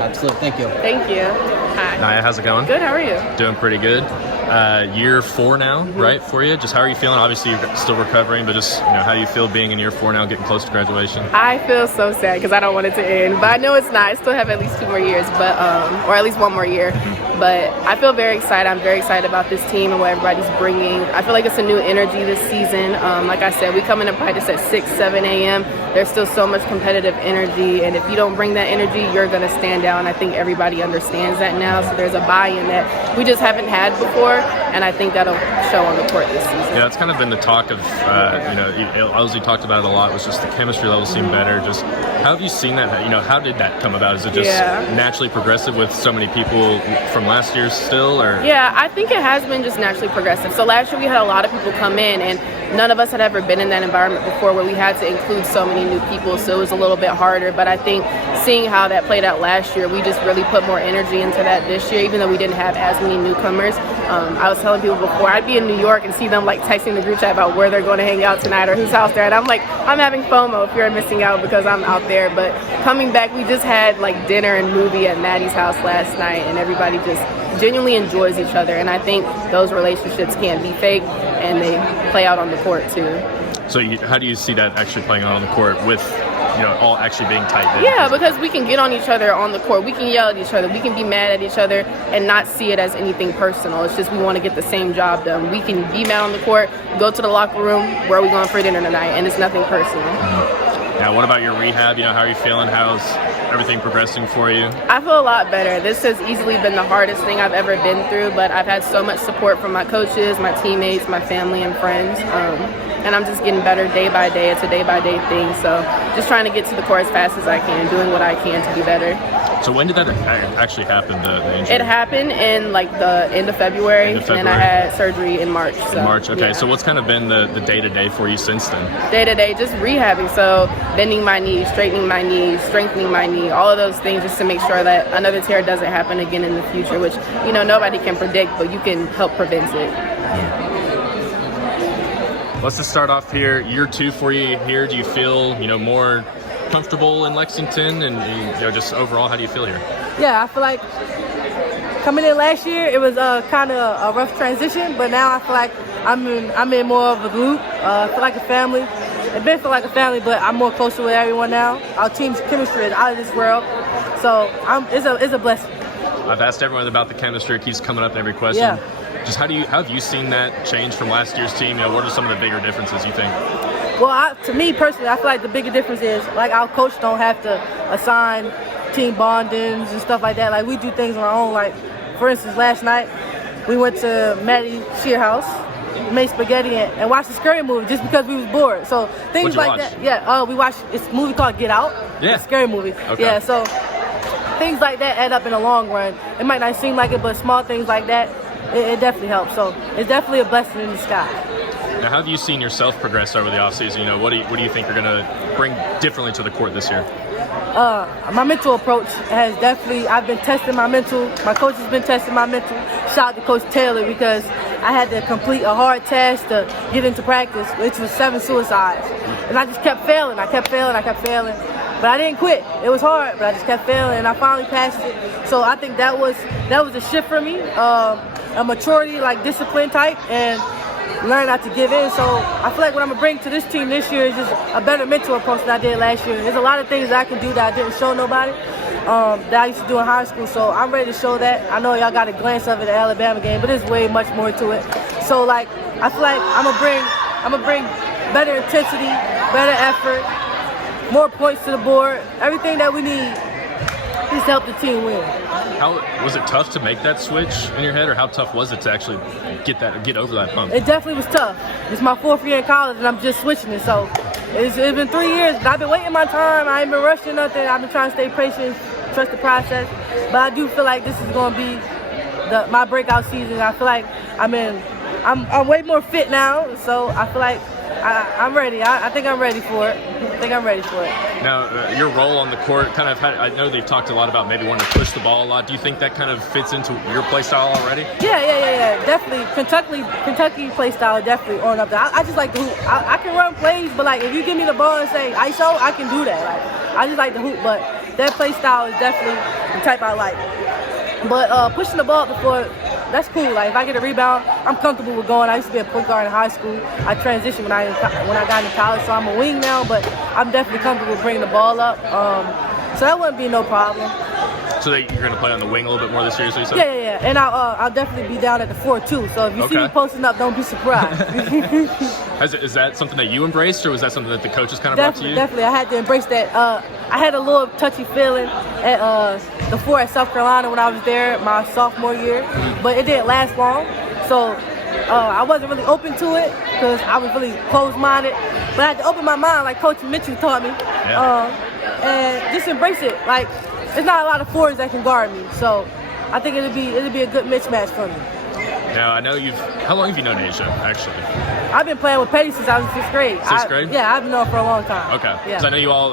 Absolutely. Thank you. Thank you. Hi. Nyah, how's it going? Good. How are you? Doing pretty good. Year 4 now, right, for you? Just how are you feeling? Obviously, you're still recovering, but just, how do you feel being in year 4 now, getting close to graduation? I feel so sad because I don't want it to end, but I know it's not. I still have at least 2 more years, but or at least 1 more year. But I feel very excited. I'm very excited about this team and what everybody's bringing. I feel like it's a new energy this season. Like I said, we come into practice at 6, 7 a.m. There's still so much competitive energy, and if you don't bring that energy, you're going to stand down. I think everybody understands that now, so there's a buy-in that we just haven't had before, and I think that'll show on the court this season. Yeah, that's kind of been the talk of, Ozzy talked about it a lot, was just the chemistry levels seem better. Just how have you seen that? How did that come about? Is it just naturally progressive with so many people from last year still? Or? Yeah, I think it has been just naturally progressive. So last year we had a lot of people come in, and none of us had ever been in that environment before where we had to include so many new people, so it was a little bit harder. But I think seeing how that played out last year, we just really put more energy into that this year, even though we didn't have as many newcomers. I was telling people before, I'd be in New York and see them like texting the group chat about where they're going to hang out tonight or whose house they're at. I'm like, I'm having FOMO if you're missing out because I'm out there. But coming back, we just had like dinner and movie at Maddie's house last night, and everybody just genuinely enjoys each other. And I think those relationships can't be fake, and they play out on the court too. So how do you see that actually playing out on the court with, all actually being tight? Yeah, because we can get on each other on the court. We can yell at each other. We can be mad at each other and not see it as anything personal. It's just we want to get the same job done. We can be mad on the court, go to the locker room, where are we going for dinner tonight? And it's nothing personal. Now, what about your rehab? How are you feeling? How's everything progressing for you? I feel a lot better. This has easily been the hardest thing I've ever been through, but I've had so much support from my coaches, my teammates, my family, and friends. And I'm just getting better day by day. It's a day-by-day thing. So just trying to get to the court as fast as I can, doing what I can to be better. So when did that actually happen, the injury? It happened in like the end of February, and then I had surgery in March. So, in March, okay. Yeah. So what's kind of been the day-to-day for you since then? Day-to-day, just rehabbing. So bending my knee, straightening my knee, strengthening my knee, all of those things just to make sure that another tear doesn't happen again in the future, which, nobody can predict, but you can help prevent it. Let's just start off here. Year 2 for you here. Do you feel, more comfortable in Lexington, and just overall, how do you feel here? Yeah, I feel like coming in last year, it was kind of a rough transition, but now I feel like I'm in more of a group. I feel like a family. It been feel like a family, but I'm more closer with everyone now. Our team's chemistry is out of this world, so it's a blessing. I've asked everyone about the chemistry. It keeps coming up in every question. Yeah. Just how have you seen that change from last year's team? What are some of the bigger differences you think? Well, to me personally, I feel like the bigger difference is like our coach don't have to assign team bondings and stuff like that. Like we do things on our own. Like for instance, last night we went to Maddie's house, made spaghetti and watched a scary movie just because we was bored. So things like that. Yeah. We watched this movie called Get Out. Yeah. It's a scary movie. Okay. Yeah. So things like that add up in the long run. It might not seem like it, but small things like that, it definitely helps. So it's definitely a blessing in disguise. Now, how have you seen yourself progress over the offseason? What do you think you're going to bring differently to the court this year? My mental approach has definitely, I've been testing my mental. My coach has been testing my mental. Shout out to Coach Taylor because I had to complete a hard task to get into practice, which was 7 suicides. And I just kept failing. I kept failing. But I didn't quit. It was hard, but I just kept failing, and I finally passed it. So I think that was a shift for me, a maturity, like discipline type, and learn not to give in. So I feel like what I'm gonna bring to this team this year is just a better mental approach than I did last year. There's a lot of things that I can do that I didn't show nobody, that I used to do in high school. So I'm ready to show that. I know y'all got a glance of it at the Alabama game, but there's way much more to it. So like I feel like I'm gonna bring better intensity, better effort, more points to the board, everything that we need just to help the team win. How was it tough to make that switch in your head, or how tough was it to actually get over that hump? It definitely was tough. It's my 4th year in college, and I'm just switching it. So it's been 3 years. I've been waiting my time. I ain't been rushing nothing. I've been trying to stay patient, trust the process. But I do feel like this is going to be my breakout season. I feel like I'm way more fit now, so I feel like I'm ready. I think I'm ready for it. Now, your role on the court, I know they've talked a lot about maybe wanting to push the ball a lot. Do you think that kind of fits into your play style already? Yeah. Definitely. Kentucky play style definitely on up there. I just like to hoop. I can run plays, but like if you give me the ball and say ISO, I can do that. Like I just like to hoop, but that play style is definitely the type I like. But pushing the ball up the floor, that's cool. Like if I get a rebound, I'm comfortable with going. I used to be a point guard in high school. I transitioned when I got into college, so I'm a wing now. But I'm definitely comfortable with bringing the ball up. So that wouldn't be no problem. So that you're going to play on the wing a little bit more this year, so you said? Yeah. And I'll definitely be down at the 4 too. So if you see me posting up, don't be surprised. Is that something that you embraced, or was that something that the coaches kind of brought to you? Definitely. I had to embrace that. I had a little touchy feeling at the 4 at South Carolina when I was there my sophomore year, but it didn't last long. So I wasn't really open to it because I was really closed-minded. But I had to open my mind like Coach Mitchell taught me, and just embrace it. Like, there's not a lot of 4s that can guard me, so I think it'll be a good mismatch for me. Now, I know how long have you known Nyah, actually? I've been playing with Petty since I was in 6th grade. 6th grade? Yeah, I've been known for a long time. Okay. Yeah. So I know you all,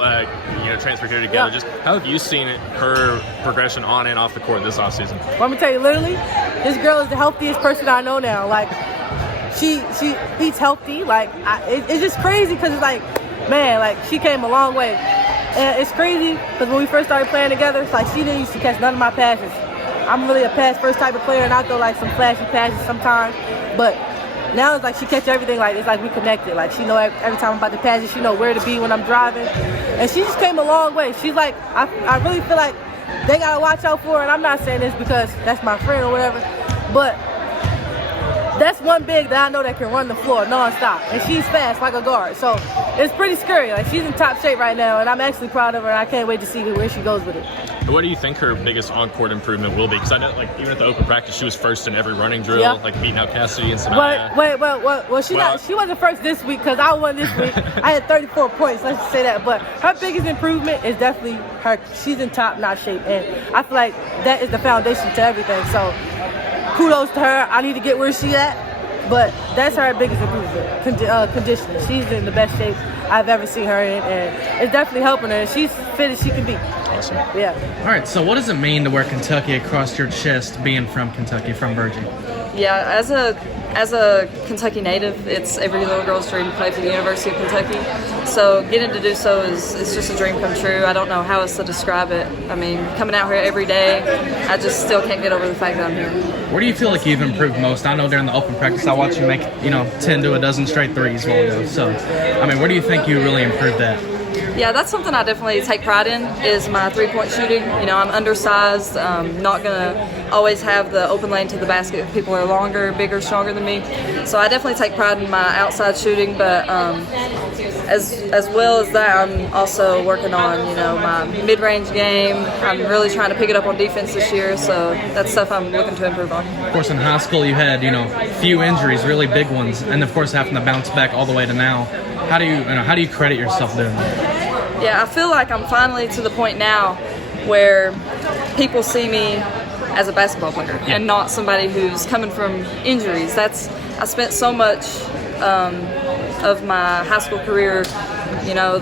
transferred here together. Just how have you seen her progression on and off the court this offseason? Well, I'm gonna tell you, literally, this girl is the healthiest person I know now. Like, she eats healthy. Like, it's just crazy because it's like, man, like she came a long way. And it's crazy because when we first started playing together, it's like she didn't used to catch none of my passes. I'm really a pass-first type of player, and I throw like some flashy passes sometimes. But now it's like she catches everything. Like it's like we connected. Like she know every time I'm about to pass it, she know where to be when I'm driving. And she just came a long way. She's like, I really feel like they gotta watch out for her. And I'm not saying this because that's my friend or whatever, but that's one big that I know that can run the floor nonstop, and she's fast like a guard. So it's pretty scary. Like she's in top shape right now, and I'm actually proud of her. And I can't wait to see where she goes with it. What do you think her biggest on-court improvement will be? Because I know, like, even at the open practice, she was first in every running drill, like beating out Cassidy and Saniah. Well, she wasn't first this week because I won this week. I had 34 points. Let's just say that. But her biggest improvement is definitely her. She's in top-notch shape, and I feel like that is the foundation to everything. So kudos to her. I need to get where she's at. But that's her biggest improvement, conditioning. She's in the best shape I've ever seen her in, and it's definitely helping her. She's fit as she can be. Awesome. Yeah. All right, so what does it mean to wear Kentucky across your chest being from Kentucky, from Virgin? Yeah, as a Kentucky native, it's every little girl's dream to play for the University of Kentucky. So getting to do so is just a dream come true. I don't know how else to describe it. I mean, coming out here every day, I just still can't get over the fact that I'm here. Where do you feel like you've improved most? I know during the open practice, I watched you make 10 to a dozen straight threes while ago. So, I mean, where do you think you really improved that? Yeah, that's something I definitely take pride in is my three-point shooting. I'm undersized, not going to always have the open lane to the basket if people are longer, bigger, stronger than me. So I definitely take pride in my outside shooting, but as well as that, I'm also working on, my mid-range game. I'm really trying to pick it up on defense this year, so that's stuff I'm looking to improve on. Of course, in high school, you had, few injuries, really big ones, and of course having to bounce back all the way to now. How do you credit yourself doing that? Yeah, I feel like I'm finally to the point now where people see me as a basketball player and not somebody who's coming from injuries. I spent so much of my high school career,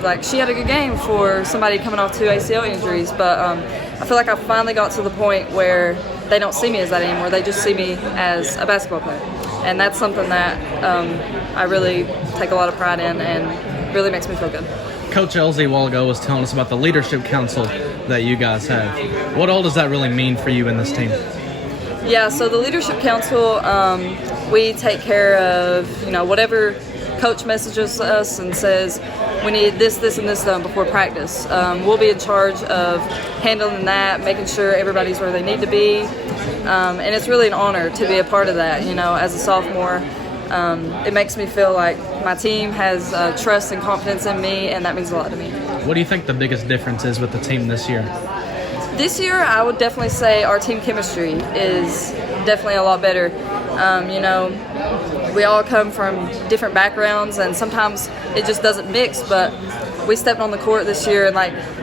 like she had a good game for somebody coming off 2 ACL injuries, but I feel like I finally got to the point where they don't see me as that anymore. They just see me as a basketball player. And that's something that I really take a lot of pride in and really makes me feel good. Coach Elsie a while ago was telling us about the leadership council that you guys have. What all does that really mean for you in this team? Yeah, so the leadership council, we take care of, whatever coach messages us and says we need this, and this done before practice. We'll be in charge of handling that, making sure everybody's where they need to be. And it's really an honor to be a part of that, as a sophomore. It makes me feel like my team has trust and confidence in me, and that means a lot to me. What do you think the biggest difference is with the team this year? This year, I would definitely say our team chemistry is definitely a lot better. We all come from different backgrounds, and sometimes it just doesn't mix, but we stepped on the court this year, and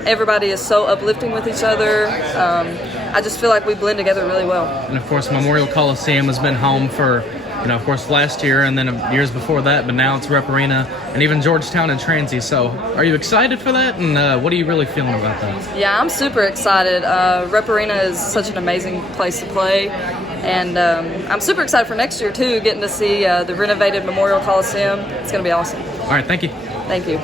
everybody is so uplifting with each other. I just feel like we blend together really well. And of course, Memorial Coliseum has been home for of course, last year and then years before that, but now it's Rep Arena and even Georgetown and Transy. So are you excited for that, and what are you really feeling about that? Yeah, I'm super excited. Rep Arena is such an amazing place to play, and I'm super excited for next year, too, getting to see the renovated Memorial Coliseum. It's going to be awesome. All right, thank you. Thank you.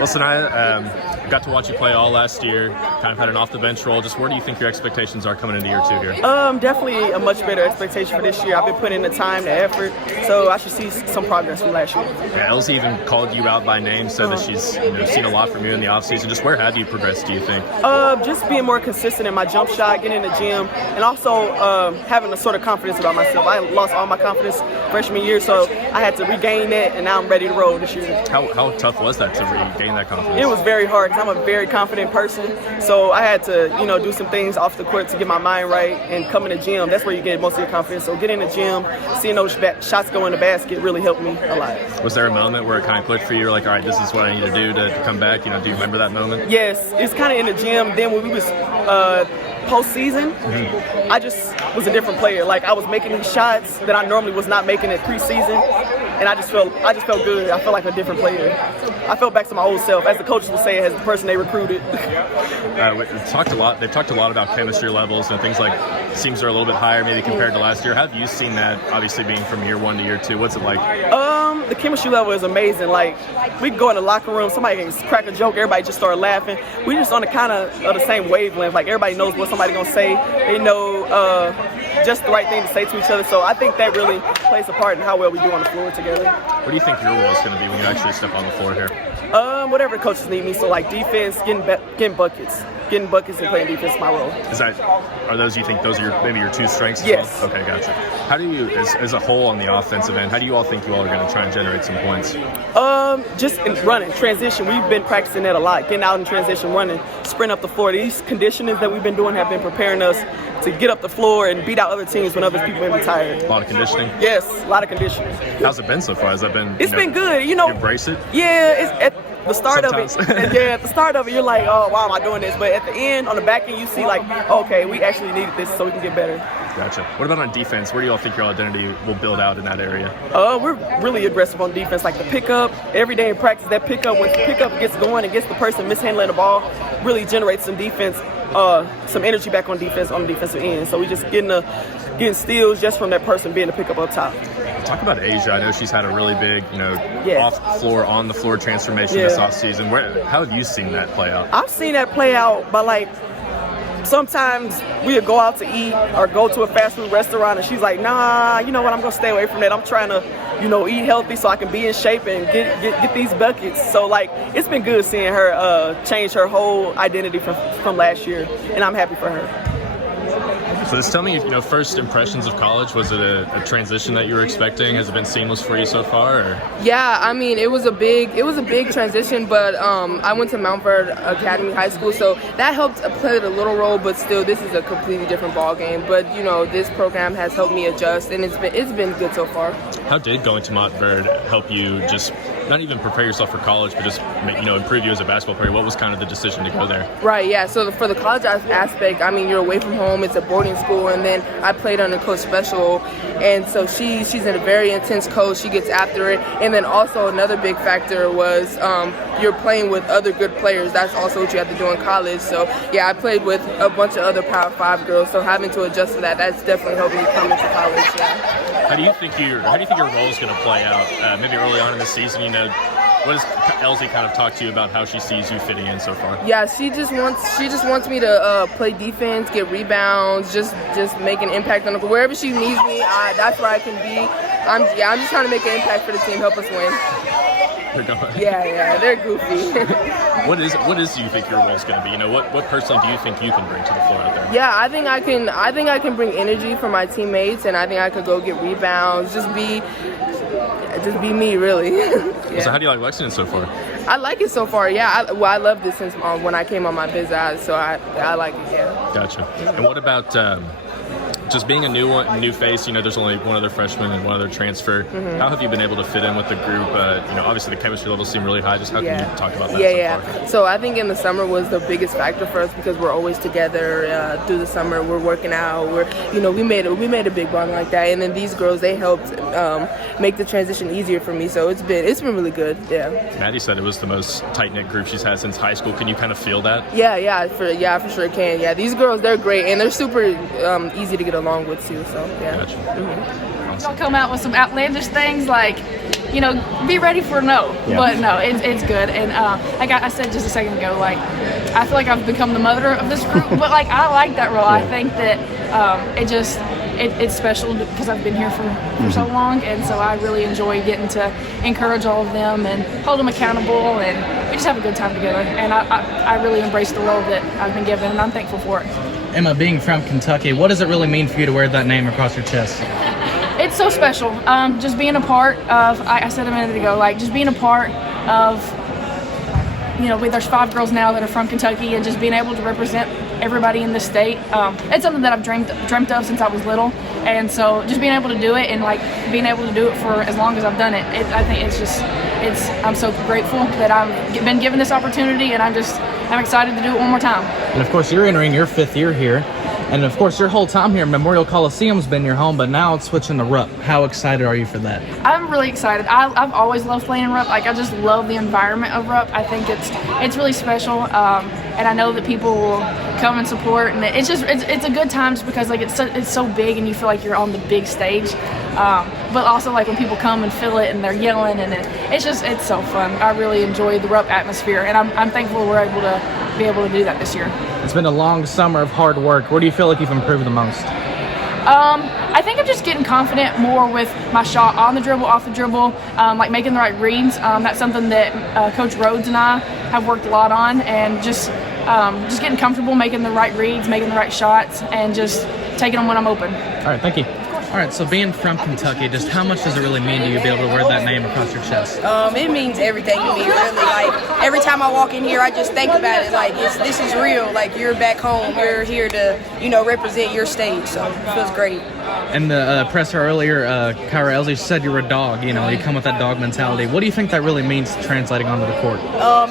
Well, Saniah, got to watch you play all last year. Kind of had an off-the-bench role. Just where do you think your expectations are coming into year 2 here? Definitely a much better expectation for this year. I've been putting in the time, the effort, so I should see some progress from last year. Yeah, Elsie even called you out by name, said that she's seen a lot from you in the offseason. Just where have you progressed, do you think? Just being more consistent in my jump shot, getting in the gym, and also having a sort of confidence about myself. I lost all my confidence freshman year, so I had to regain that, and now I'm ready to roll this year. How tough was that to regain that confidence? It was very hard because I'm a very confident person, so I had to, do some things off the court to get my mind right and come in the gym. That's where you get most of your confidence. So getting in the gym, seeing those shots go in the basket really helped me a lot. Was there a moment where it kind of clicked for you? You're like, all right, this is what I need to do to come back. Do you remember that moment? Yes, it's kind of in the gym. Then when we was postseason, I just was a different player. Like I was making these shots that I normally was not making at preseason, and I just felt good. I felt like a different player. I felt back to my old self, as the coaches would say, as the person they recruited. They've talked a lot about chemistry levels and things like seems are a little bit higher maybe compared to last year. How have you seen that? Obviously, being from year 1 to year 2, what's it like? The chemistry level is amazing. Like we can go in the locker room, somebody can crack a joke, everybody just start laughing. We just on the kind of the same wavelength. Like everybody knows what somebody gonna say. They know just the right thing to say to each other. So I think that really plays a part in how well we do on the floor together. What do you think your role is going to be when you actually step on the floor here? Whatever coaches need me. So like defense, getting buckets and playing defense is my role. Are those, you think those are maybe your 2 strengths as yes. well? Okay, gotcha. How do you, as a whole on the offensive end, how do you all think you all are going to try and generate some points? Just in running, transition. We've been practicing that a lot, getting out in transition, running, sprint up the floor. These conditionings that we've been doing have been preparing us to get up the floor and beat out other teams when other people may be tired. A lot of conditioning? Yes, a lot of conditioning. How's it been so far? Has that been? It's been good. You embrace it? Yeah, it's at the start Sometimes. of it. Yeah, at the start of it, you're like, oh, why am I doing this? But at the end, on the back end, you see like, okay, we actually needed this so we can get better. Gotcha. What about on defense? Where do you all think your identity will build out in that area? We're really aggressive on defense. Like the pickup, every day in practice, that pickup, when the pickup gets going and gets the person mishandling the ball, really generates some defense, some energy back on defense on the defensive end. So we just getting steals just from that person being the pickup up top. Talk about Asia. I know she's had a really big, Yes. off-floor, on-the-floor transformation this offseason. How have you seen that play out? I've seen that play out by sometimes we'd go out to eat or go to a fast food restaurant and she's like, nah, you know what, I'm going to stay away from that. I'm trying to, eat healthy so I can be in shape and get these buckets. So, it's been good seeing her change her whole identity from last year, and I'm happy for her. So just tell me, first impressions of college. Was it a transition that you were expecting? Has it been seamless for you so far? Or? Yeah, I mean, it was a big transition, but I went to Mount Vernon Academy High School, so that helped play a little role, but still, this is a completely different ball game. But, this program has helped me adjust, and it's been good so far. How did going to Mount Vernon help you just not even prepare yourself for college, but just improve you as a basketball player? What was kind of the decision to go there? Right, yeah. So for the college aspect, I mean, you're away from home. It's a boarding school, and then I played under Coach Special, and so she's a very intense coach. She gets after it, and then also another big factor was you're playing with other good players. That's also what you have to do in college. So yeah, I played with a bunch of other Power 5 girls, so having to adjust to that's definitely helped me come into college. Yeah. How do you think your role is going to play out? Maybe early on in the season, what does Elsie kind of talk to you about how she sees you fitting in so far? Yeah, she just wants me to play defense, get rebounds, just make an impact on the court. Wherever she needs me, that's where I can be. I'm just trying to make an impact for the team, help us win. Yeah, they're goofy. What do you think your role is going to be? What personally do you think you can bring to the floor out there? Yeah, I think I can bring energy for my teammates, and I think I could go get rebounds, just be me, really. Yeah. So how do you like Lexington so far? I like it so far, yeah. I loved it since when I came on my biz ad, so I like it, yeah. Gotcha. And what about just being a new face? There's only one other freshman and one other transfer. Mm-hmm. How have you been able to fit in with the group? Obviously the chemistry levels seem really high. Just how can you talk about that so far? So I think in the summer was the biggest factor for us because we're always together through the summer. We're working out. We made a big bond like that. And then these girls, they helped make the transition easier for me. So it's been really good. Yeah. Maddie said it was the most tight-knit group she's had since high school. Can you kind of feel that? Yeah, for sure can. Yeah, these girls, they're great and they're super easy to get along with too. So yeah. Gotcha. Mm-hmm. Y'all come out with some outlandish things like be ready for no. Yeah. But no, it's good. And like I said just a second ago, like I feel like I've become the mother of this group, but like I like that role. I think that it's special because I've been here for so long, and so I really enjoy getting to encourage all of them and hold them accountable, and we just have a good time together. And I really embrace the role that I've been given, and I'm thankful for it. Emma, being from Kentucky, what does it really mean for you to wear that name across your chest? It's so special. Just being a part of, I said a minute ago, like just being a part of, there's 5 girls now that are from Kentucky, and just being able to represent everybody in the state. It's something that I've dreamt of since I was little, and so just being able to do it and like being able to do it for as long as I've done it, I think I'm so grateful that I've been given this opportunity, and I'm excited to do it one more time. And of course, you're entering your 5th year here. And of course, your whole time here, Memorial Coliseum's been your home, but now it's switching to Rupp. How excited are you for that? I'm really excited. I've always loved playing in Rupp. Like I just love the environment of Rupp. I think it's really special, and I know that people will come and support. And it's a good time just because like it's so big, and you feel like you're on the big stage. But also like when people come and feel it and they're yelling, and it's so fun. I really enjoy the Rupp atmosphere, and I'm thankful we're able to do that this year. It's been a long summer of hard work. Where do you feel like you've improved the most? I think I'm just getting confident more with my shot on the dribble, off the dribble, like making the right reads. That's something that Coach Rhodes and I have worked a lot on, and just getting comfortable making the right reads, making the right shots, and just taking them when I'm open. All right, thank you. All right, so being from Kentucky, just how much does it really mean to you to be able to wear that name across your chest? It means everything to me, really. Like, every time I walk in here, I just think about it. Like, this is real. Like, you're back home. You're here to, represent your state. So it feels great. In the presser earlier, Kyra Elsie said you were a dog. You come with that dog mentality. What do you think that really means translating onto the court?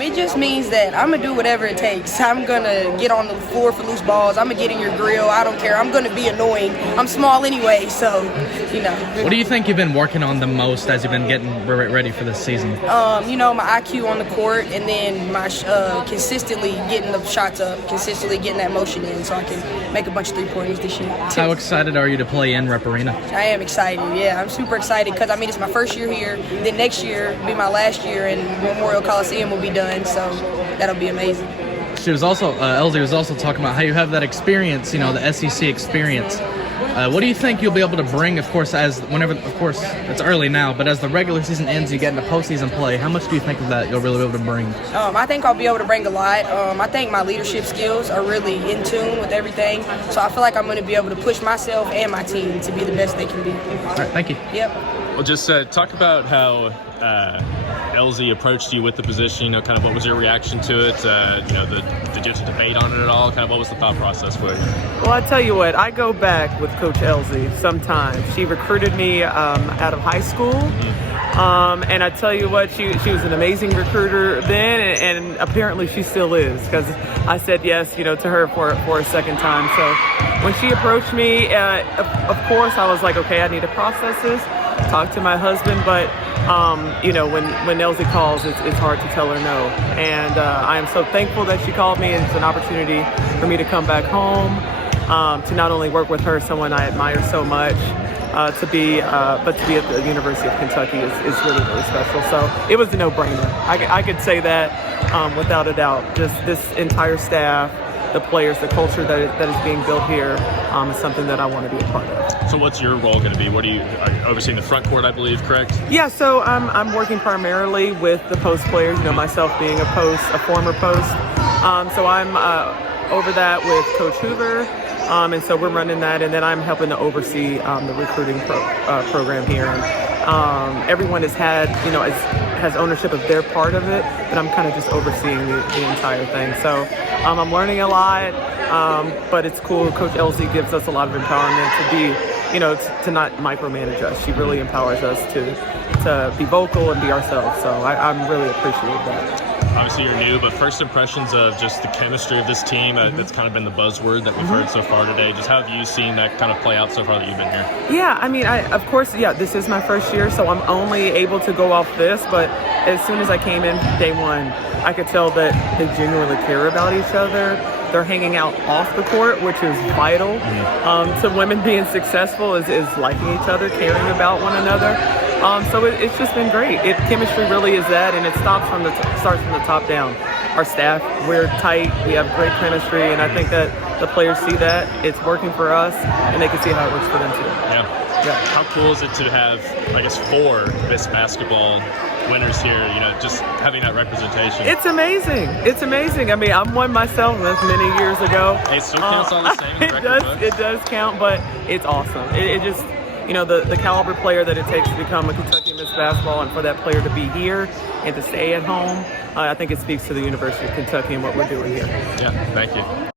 It just means that I'm going to do whatever it takes. I'm going to get on the floor for loose balls. I'm going to get in your grill. I don't care. I'm going to be annoying. I'm small anyway, so, What do you think you've been working on the most as you've been getting ready for this season? My IQ on the court, and then my consistently getting the shots up, consistently getting that motion in so I can make a bunch of 3-pointers this year. How excited are you to play in Rupp Arena? I am excited, yeah. I'm super excited because, it's my first year here. Then next year will be my last year, and Memorial Coliseum will be done, so that'll be amazing. She was also, Elsie was also talking about how you have that experience, the SEC experience. What do you think you'll be able to bring, of course, it's early now, but as the regular season ends, you get into postseason play. How much do you think of that you'll really be able to bring? I think I'll be able to bring a lot. I think my leadership skills are really in tune with everything, so I feel like I'm going to be able to push myself and my team to be the best they can be. All right, thank you. Yep. Well, just talk about how Elsie approached you with the position. Kind of what was your reaction to it? Did you have to debate on it at all? Kind of what was the thought process for you? Well, I tell you what, I go back with Coach Elsie sometimes. She recruited me out of high school. And I tell you what, she was an amazing recruiter then, and apparently she still is, because I said yes, to her for a second time. So when she approached me, of course I was like, okay, I need to process this, talk to my husband, but when Elsie calls, it's hard to tell her no. And I am so thankful that she called me, and it's an opportunity for me to come back home, to not only work with her, someone I admire so much, but to be at the University of Kentucky is really, really special. So it was a no-brainer. I could say that without a doubt. Just this entire staff, the players, the culture that is being built here is something that I want to be a part of. So what's your role going to be? Are you overseeing the front court, I believe, correct? Yeah, so I'm working primarily with the post players, myself being a former post. So I'm over that with Coach Hoover. And so we're running that, and then I'm helping to oversee the recruiting program here. And everyone has ownership of their part of it, but I'm kind of just overseeing the entire thing. So I'm learning a lot, but it's cool. Coach Elsie gives us a lot of empowerment to be, to not micromanage us. She really empowers us to be vocal and be ourselves. So I'm really appreciative of that. Obviously you're new, but first impressions of just the chemistry of this team, that's kind of been the buzzword that we've heard so far today. Just how have you seen that kind of play out so far that you've been here? Yeah, this is my first year, so I'm only able to go off this, but as soon as I came in day one, I could tell that they genuinely care about each other. They're hanging out off the court, which is vital to women being successful, is liking each other, caring about one another. So it's just been great. Chemistry really is that, and it starts from the top down. Our staff, we're tight. We have great chemistry, and I think that the players see that it's working for us, and they can see how it works for them too. Yeah. Yeah. How cool is it to have, I guess, 4 Miss Basketball winners here, just having that representation? It's amazing. It's amazing. I mean, I'm one myself. That's many years ago. Hey, still counts all the same. It does count, but it's awesome. It just, the caliber player that it takes to become a Kentucky Miss Basketball, and for that player to be here and to stay at home, I think it speaks to the University of Kentucky and what we're doing here. Yeah, thank you.